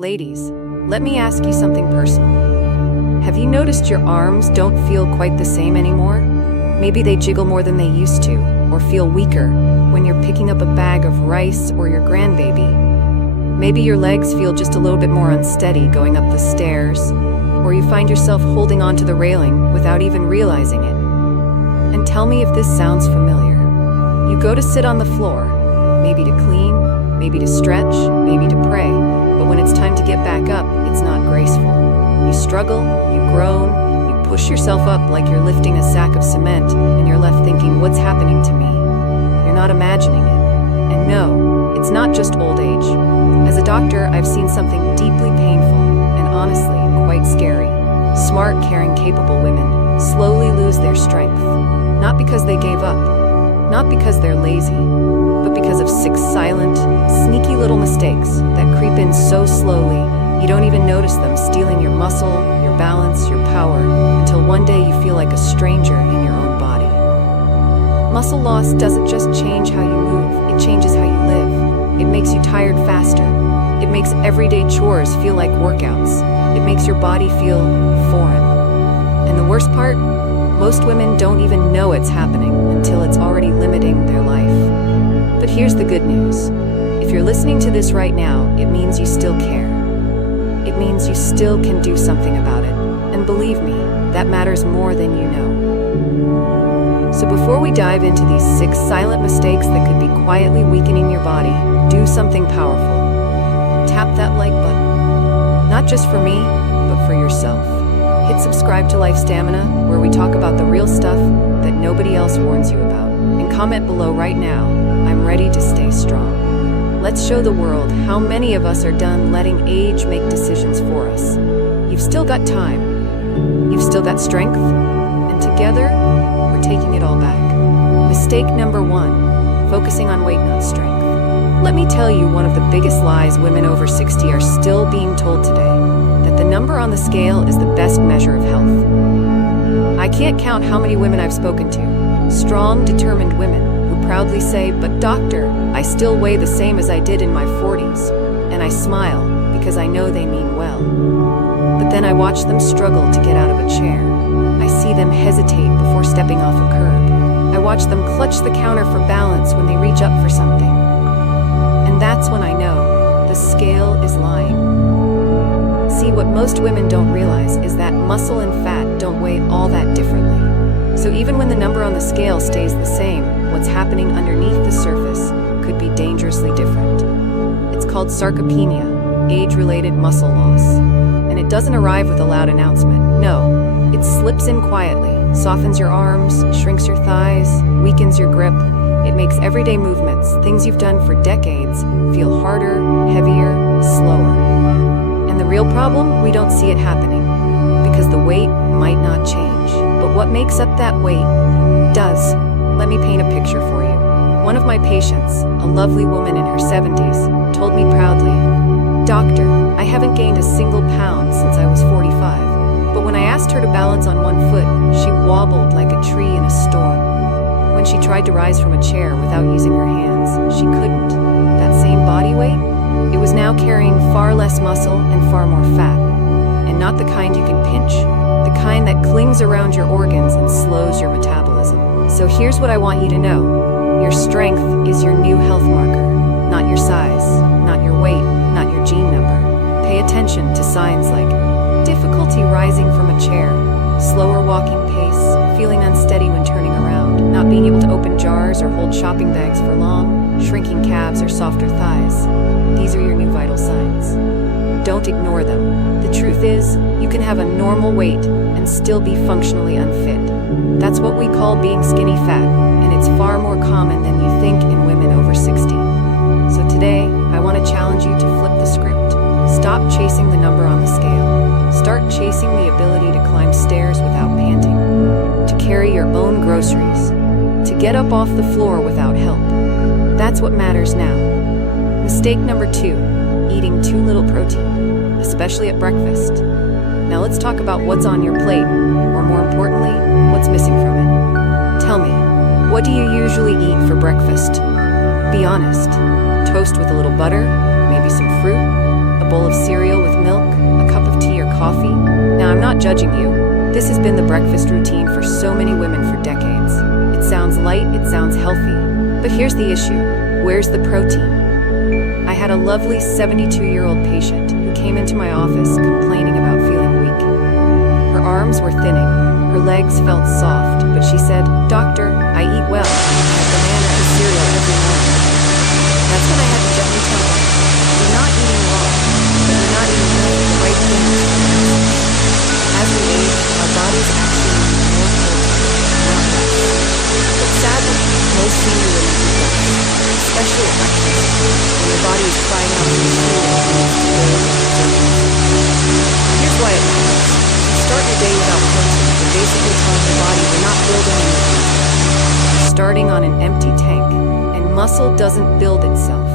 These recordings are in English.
Ladies, let me ask you something personal. Have you noticed your arms don't feel quite the same anymore? Maybe they jiggle more than they used to, or feel weaker when you're picking up a bag of rice or your grandbaby. Maybe your legs feel just a little bit more unsteady going up the stairs, or you find yourself holding onto the railing without even realizing it. And tell me if this sounds familiar. You go to sit on the floor, maybe to clean, maybe to stretch, maybe to pray, but when it's time to get back up, it's not graceful. You struggle, you groan, you push yourself up like you're lifting a sack of cement, and you're left thinking, what's happening to me? You're not imagining it. And no, it's not just old age. As a doctor, I've seen something deeply painful and honestly quite scary. Smart, caring, capable women slowly lose their strength. Not because they gave up, not because they're lazy, but because of 6 silent, sneaky little mistakes that creep in so slowly you don't even notice them stealing your muscle, your balance, your power, until one day you feel like a stranger in your own body. Muscle loss doesn't just change how you move, it changes how you live. It makes you tired faster. It makes everyday chores feel like workouts. It makes your body feel foreign. And the worst part? Most women don't even know it's happening until it's already limiting their life. But here's the good news. If you're listening to this right now, it means you still care. It means you still can do something about it. And believe me, that matters more than you know. So before we dive into these 6 silent mistakes that could be quietly weakening your body, do something powerful. Tap that like button. Not just for me, but for yourself. Hit subscribe to Life Stamina, where we talk about the real stuff that nobody else warns you about. And comment below right now, I'm ready to stay strong. Let's show the world how many of us are done letting age make decisions for us. You've still got time. You've still got strength. And together, we're taking it all back. Mistake number 1, focusing on weight, not strength. Let me tell you one of the biggest lies women over 60 are still being told today. That the number on the scale is the best measure of health. I can't count how many women I've spoken to, strong, determined women, who proudly say, but doctor, I still weigh the same as I did in my 40s. And I smile, because I know they mean well. But then I watch them struggle to get out of a chair. I see them hesitate before stepping off a curb. I watch them clutch the counter for balance when they reach up for something. And that's when I know the scale is lying. See, what most women don't realize is that muscle and fat don't weigh all that differently. So even when the number on the scale stays the same, what's happening underneath the surface could be dangerously different. It's called sarcopenia, age-related muscle loss. And it doesn't arrive with a loud announcement. No, it slips in quietly, softens your arms, shrinks your thighs, weakens your grip. It makes everyday movements, things you've done for decades, feel harder, heavier, slower. And the real problem, we don't see it happening, because the weight might not change. But what makes up that weight does. Let me paint a picture for you. One of my patients, a lovely woman in her 70s, told me proudly, "Doctor, I haven't gained a single pound since I was 45. But when I asked her to balance on one foot, she wobbled like a tree in a storm. When she tried to rise from a chair without using her hands, she couldn't. That same body weight? It was now carrying far less muscle and far more fat. And not the kind you can pinch, the kind that clings around your organs and slows your metabolism. So here's what I want you to know. Your strength is your new health marker, not your size, not your weight, not your gene number. Pay attention to signs like difficulty rising from a chair, slower walking pace, feeling unsteady when turning around, not being able to open jars or hold shopping bags for long, shrinking calves or softer thighs. These are your new vital signs. Don't ignore them. The truth is, you can have a normal weight and still be functionally unfit. That's what we call being skinny fat, and it's far more common than you think in women over 60. So today, I want to challenge you to flip the script. Stop chasing the number on the scale. Start chasing the ability to climb stairs without panting, to carry your own groceries, to get up off the floor without help. That's what matters now. Mistake number 2, eating too little protein, especially at breakfast. Now let's talk about what's on your plate, or more importantly, what's missing from it. Tell me, what do you usually eat for breakfast? Be honest. Toast with a little butter, maybe some fruit, a bowl of cereal with milk, a cup of tea or coffee? Now, I'm not judging you. This has been the breakfast routine for so many women for decades. It sounds light, it sounds healthy. But here's the issue. Where's the protein? I had a lovely 72-year-old patient who came into my office complaining about feeling weak. Her arms were thinning, her legs felt soft, but she said, "Doctor, I eat well. I have banana and cereal every morning." That's when I had to gently tell her, "You're not eating wrong, but you're not eating enough of the right things for your muscles." As we age, our bodies actually need more protein, not less. But sadly, most senior women eat less, especially at breakfast, when your body is crying out for the fuel it needs to build and preserve muscle. Here's why it matters. If you start your day without protein, you're basically telling your body we're not building anything today. You're starting on an empty tank, and muscle doesn't build itself.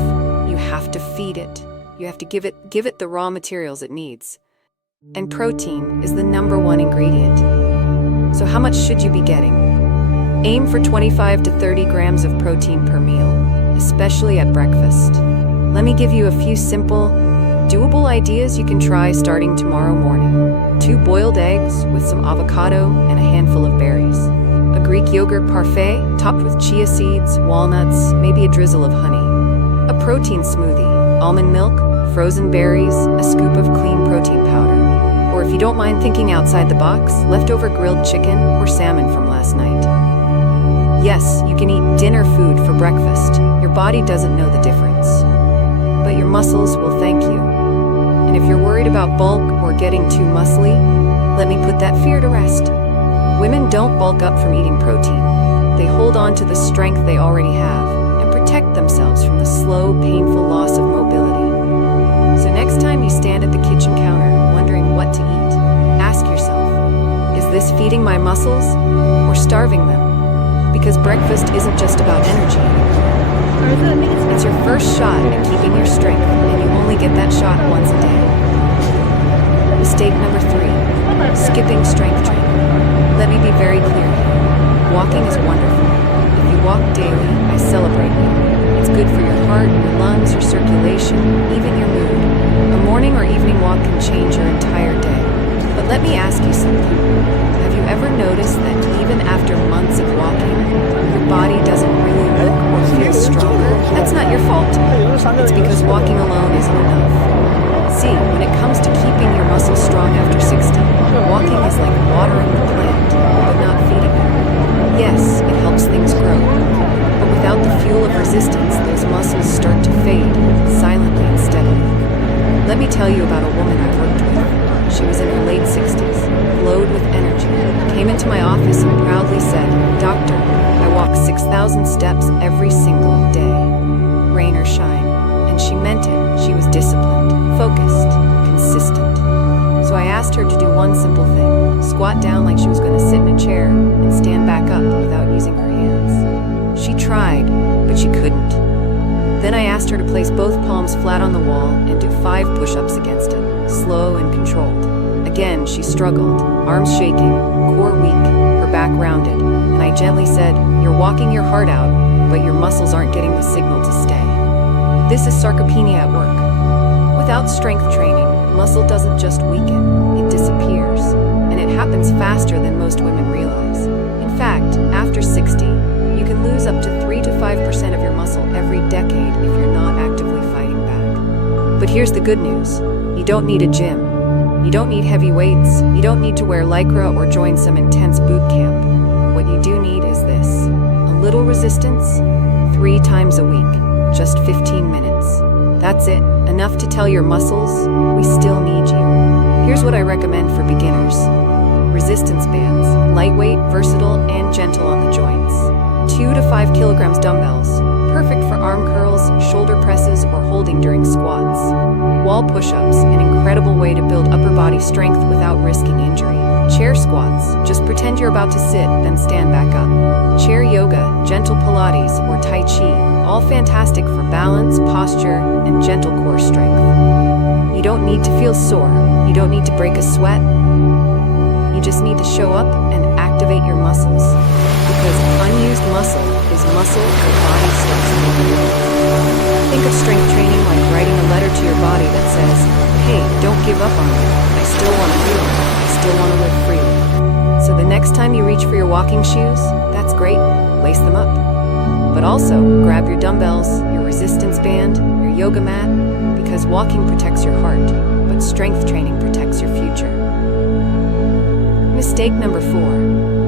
You have to feed it. You have to give it the raw materials it needs. And protein is the #1 ingredient. So how much should you be getting? Aim for 25 to 30 grams of protein per meal, especially at breakfast. Let me give you a few simple, doable ideas you can try starting tomorrow morning. 2 boiled eggs with some avocado and a handful of berries. A Greek yogurt parfait topped with chia seeds, walnuts, maybe a drizzle of honey. A protein smoothie, almond milk, frozen berries, a scoop of clean protein powder. Or if you don't mind thinking outside the box, leftover grilled chicken or salmon from last night. Yes, you can eat dinner food for breakfast. Your body doesn't know the difference. But your muscles will thank you. And if you're worried about bulk or getting too muscly, let me put that fear to rest. Women don't bulk up from eating protein. They hold on to the strength they already have and protect themselves from the slow, painful loss of mobility. So next time you stand at the kitchen counter wondering what to eat, ask yourself, is this feeding my muscles or starving them? Because breakfast isn't just about energy anymore. It's your first shot at keeping your strength, and you only get that shot once a day. Mistake number 3, skipping strength training. Let me be very clear here. Walking is wonderful. If you walk daily, I celebrate you. It's good for your heart, your lungs, your circulation, even your mood. A morning or evening walk can change your entire day. But let me ask you something. Have you ever noticed that even after months of walking, your body doesn't really look or feel stronger? That's not your fault. It's because walking alone isn't enough. See, when it comes to keeping your muscles strong after 60, walking is like watering the plant, but not feeding it. Yes, it helps things grow. But without the fuel of resistance, those muscles start to fade, silently and steadily. Let me tell you about a woman I worked with. She was in her late 60s, glowed with energy, came into my office and proudly said, "Doctor, I walk 6,000 steps every single day, rain or shine." And she meant it. She was disciplined, focused, consistent. So I asked her to do one simple thing, squat down like she was going to sit in a chair and stand back up without using her hands. She tried, but she couldn't. Then I asked her to place both palms flat on the wall and do 5 push-ups against it, slow and controlled. Again, she struggled, arms shaking, core weak, her back rounded, and I gently said, "You're walking your heart out, but your muscles aren't getting the signal to stay." This is sarcopenia at work. Without strength training, muscle doesn't just weaken, it disappears, and it happens faster than most women realize. In fact, after 60, you can lose up to 3 to 5% of your muscle every decade if you're not actively fighting back. But here's the good news. You don't need a gym. You don't need heavy weights. You don't need to wear Lycra or join some intense boot camp. What you do need is this. A little resistance, 3 times a week, just 15 minutes. That's it. Enough to tell your muscles, we still need you. Here's what I recommend for beginners. Resistance bands, lightweight, versatile, and gentle on the joints. 2 to 5 kilograms dumbbells, perfect for arm curls, shoulder presses, or holding during squats. Wall push-ups, an incredible way to build upper body strength without risking injury. Chair squats, just pretend you're about to sit, then stand back up. Chair yoga, gentle Pilates, or Tai Chi, all fantastic for balance, posture, and gentle core strength. You don't need to feel sore. You don't need to break a sweat. You just need to show up and activate your muscles. Because unused muscle is muscle your body starts moving. Think of strength training like writing a letter to your body that says, stronger. I still want to feel it. I still want to live freely. So the next time you reach for your walking shoes, that's great. Lace them up. But also, grab your dumbbells, your resistance band, your yoga mat, because walking protects your heart, but strength training protects your future. Mistake number 4,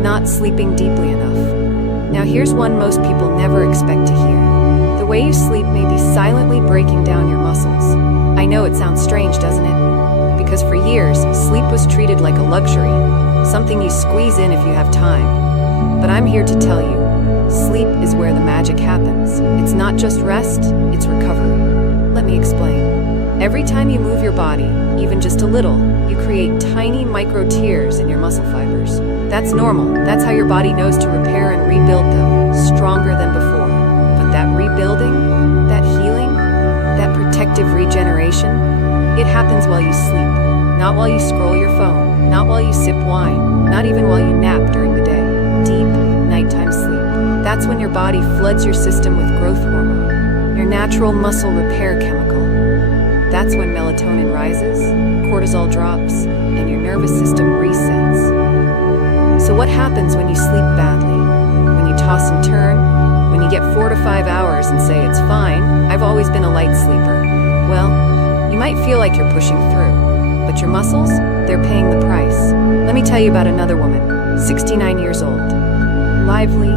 not sleeping deeply enough. Now here's one most people never expect to hear. The way you sleep may be silently breaking down your muscles. I know it sounds strange, doesn't it? Because for years, sleep was treated like a luxury, something you squeeze in if you have time. But I'm here to tell you, sleep is where the magic happens. It's not just rest, it's recovery. Let me explain. Every time you move your body, even just a little, you create tiny micro tears in your muscle fibers. That's normal. That's how your body knows to repair and rebuild them, stronger than before. But that rebuilding, that healing, that protective regeneration, it happens while you sleep. Not while you scroll your phone, not while you sip wine, not even while you nap during the day. Deep, nighttime sleep. That's when your body floods your system with growth hormone, your natural muscle repair chemical. That's when melatonin rises, cortisol drops, and your nervous system resets. So what happens when you sleep badly? When you toss and turn? When you get 4 to 5 hours and say it's fine, I've always been a light sleeper. Well, you might feel like you're pushing through, but your muscles, they're paying the price. Let me tell you about another woman, 69 years old. Lively,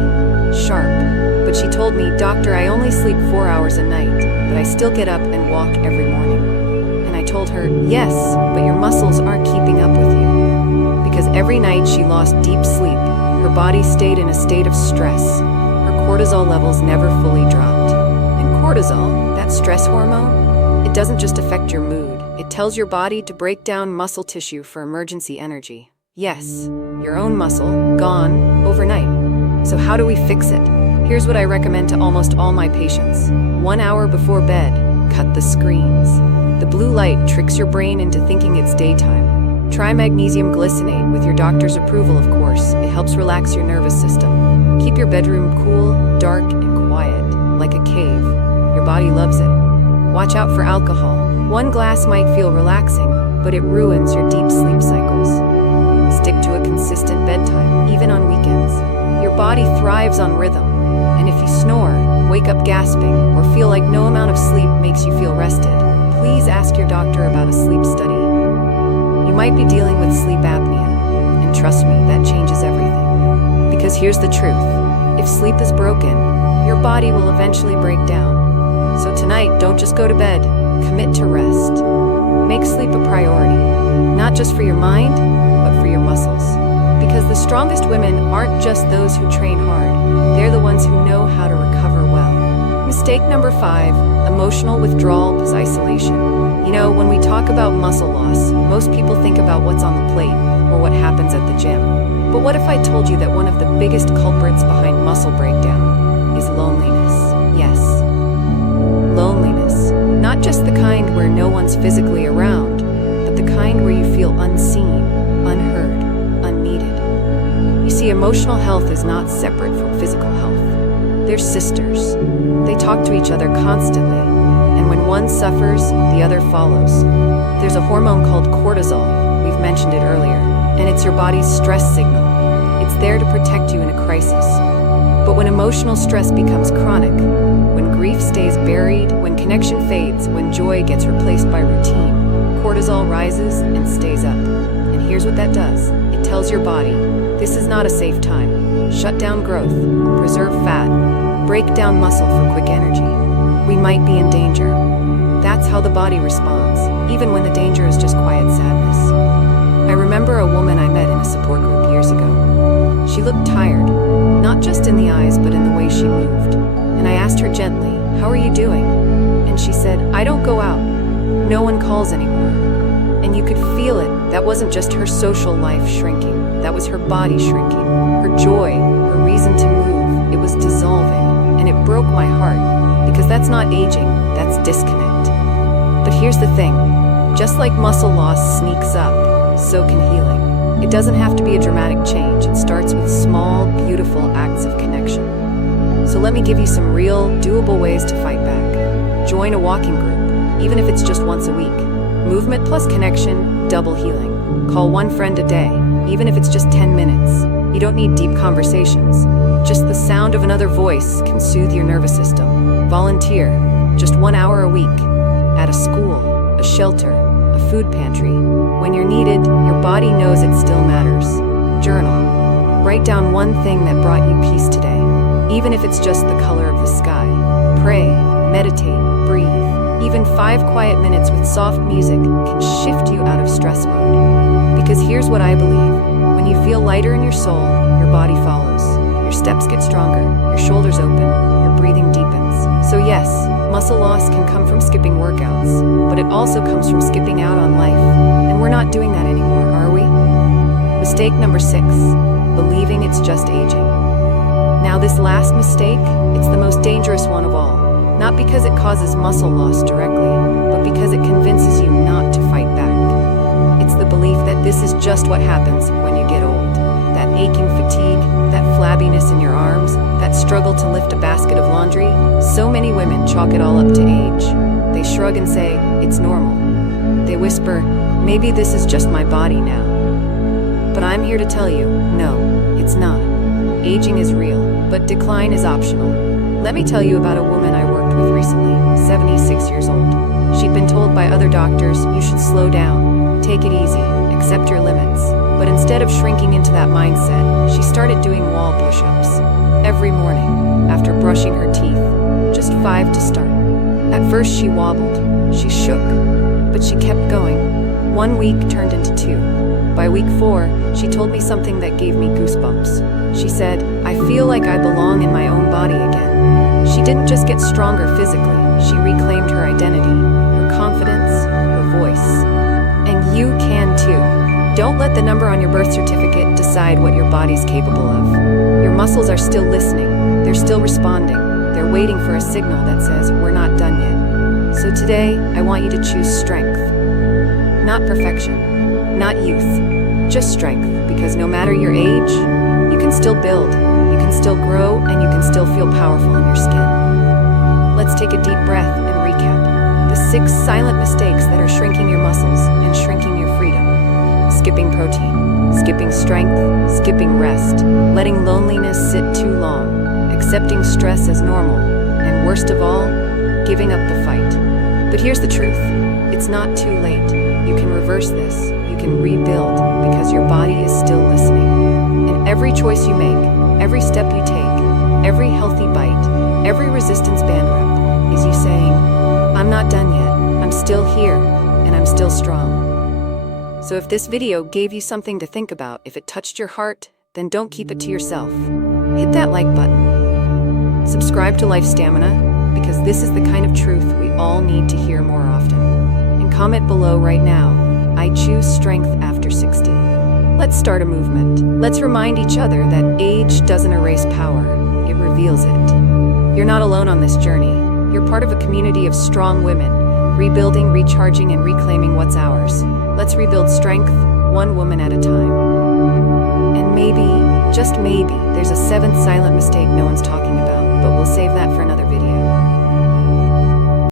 sharp, but she told me, "Doctor, I only sleep 4 hours a night, but I still get up and walk every morning." And I told her, "Yes, but your muscles aren't keeping up with you." Because every night she lost deep sleep, her body stayed in a state of stress. Her cortisol levels never fully dropped. And cortisol, that stress hormone, it doesn't just affect your mood, it tells your body to break down muscle tissue for emergency energy. Yes, your own muscle, gone, overnight. So how do we fix it? Here's what I recommend to almost all my patients. 1 hour before bed, cut the screens. The blue light tricks your brain into thinking it's daytime. Try magnesium glycinate with your doctor's approval, of course. It helps relax your nervous system. Keep your bedroom cool, dark, and quiet, like a cave. Your body loves it. Watch out for alcohol. 1 glass might feel relaxing, but it ruins your deep sleep cycles. Stick to a consistent bedtime, even on weekends. Your body thrives on rhythm, and if you snore, wake up gasping, or feel like no amount of sleep makes you feel rested, please ask your doctor about a sleep study. You might be dealing with sleep apnea, and trust me, that changes everything. Because here's the truth, if sleep is broken, your body will eventually break down. So tonight, don't just go to bed, commit to rest. Make sleep a priority, not just for your mind, but for your muscles. Because the strongest women aren't just those who train hard, they're the ones who know how to recover well. Mistake number 5, emotional withdrawal plus isolation. You know, when we talk about muscle loss, most people think about what's on the plate or what happens at the gym. But what if I told you that one of the biggest culprits behind muscle breakdown is loneliness? Yes, loneliness. Not just the kind where no one's physically around, but the kind where you feel unseen, unheard, unneeded. You see, emotional health is not separate from physical health. They're sisters. They talk to each other constantly, and when one suffers, the other follows. There's a hormone called cortisol, we've mentioned it earlier, and it's your body's stress signal. It's there to protect you in a crisis. But when emotional stress becomes chronic, when grief stays buried, when connection fades, when joy gets replaced by routine, cortisol rises and stays up. And here's what that does. It tells your body, this is not a safe time. Shut down growth, preserve fat, break down muscle for quick energy. We might be in danger. That's how the body responds, even when the danger is just quiet sadness. I remember a woman I met in a support group years ago. She looked tired, not just in the eyes, but in the way she moved. And I asked her gently, "How are you doing?" And she said, "I don't go out. No one calls anymore." And you could feel it. That wasn't just her social life shrinking. That was her body shrinking. Her joy, her reason to move, it was dissolving. And it broke my heart, because that's not aging, that's disconnect. But here's the thing. Just like muscle loss sneaks up, so can healing. It doesn't have to be a dramatic change. It starts with small, beautiful acts of connection. So let me give you some real, doable ways to fight back. Join a walking group, even if it's just once a week. Movement plus connection, double healing. Call one friend a day, even if it's just 10 minutes. You don't need deep conversations. Just the sound of another voice can soothe your nervous system. Volunteer, just 1 hour a week. At a school, a shelter, a food pantry. When you're needed, your body knows it still matters. Journal. Write down one thing that brought you peace today, even if it's just the color of the sky. Pray, meditate, breathe. Even 5 quiet minutes with soft music can shift you out of stress mode. Because here's what I believe. When you feel lighter in your soul, your body follows. Your steps get stronger, your shoulders open, your breathing deepens. So yes, muscle loss can come from skipping workouts, but it also comes from skipping out on life. And we're not doing that anymore, are we? Mistake number 6, believing it's just aging. Now this last mistake, it's the most dangerous one of all. Not because it causes muscle loss directly, but because it convinces you not to fight back. It's the belief that this is just what happens when you get old. That aching fatigue, that flabbiness in your arms, that struggle to lift a basket of laundry. So many women chalk it all up to age. They shrug and say, it's normal. They whisper, maybe this is just my body now. But I'm here to tell you, no, it's not. Aging is real, but decline is optional. Let me tell you about a woman I worked with recently, 76 years old. She'd been told by other doctors, you should slow down, take it easy, accept your limits. But instead of shrinking into that mindset, she started doing wall push-ups every morning after brushing her teeth, just 5 to start. At first she wobbled, she shook, but she kept going. 1 week turned into 2. By week 4, she told me something that gave me goosebumps. She said, I feel like I belong in my own body again. She didn't just get stronger physically, she reclaimed her identity, her confidence, her voice. And you can too. Don't let the number on your birth certificate decide what your body's capable of. Your muscles are still listening, they're still responding, they're waiting for a signal that says, we're not done yet. So today, I want you to choose strength. Not perfection, not youth, just strength, because no matter your age, you can still build, you can still grow, and you can still feel powerful in your skin. Let's take a deep breath and recap. The 6 silent mistakes that are shrinking your muscles and shrinking your freedom. Skipping protein, skipping strength, skipping rest, letting loneliness sit too long, accepting stress as normal, and worst of all, giving up the fight. But here's the truth. It's not too late. You can reverse this. You can rebuild because your body is still listening. And every choice you make, every step you take, every healthy bite, every resistance band rep is you saying, I'm not done yet. I'm still here and I'm still strong. So if this video gave you something to think about, if it touched your heart, then don't keep it to yourself. Hit that like button. Subscribe to Life Stamina, because this is the kind of truth we all need to hear more often. And comment below right now, I choose strength after 60. Let's start a movement. Let's remind each other that age doesn't erase power, it reveals it. You're not alone on this journey. You're part of a community of strong women, rebuilding, recharging, and reclaiming what's ours. Let's rebuild strength, one woman at a time. And maybe, just maybe, there's a 7th silent mistake no one's talking about, but we'll save that for another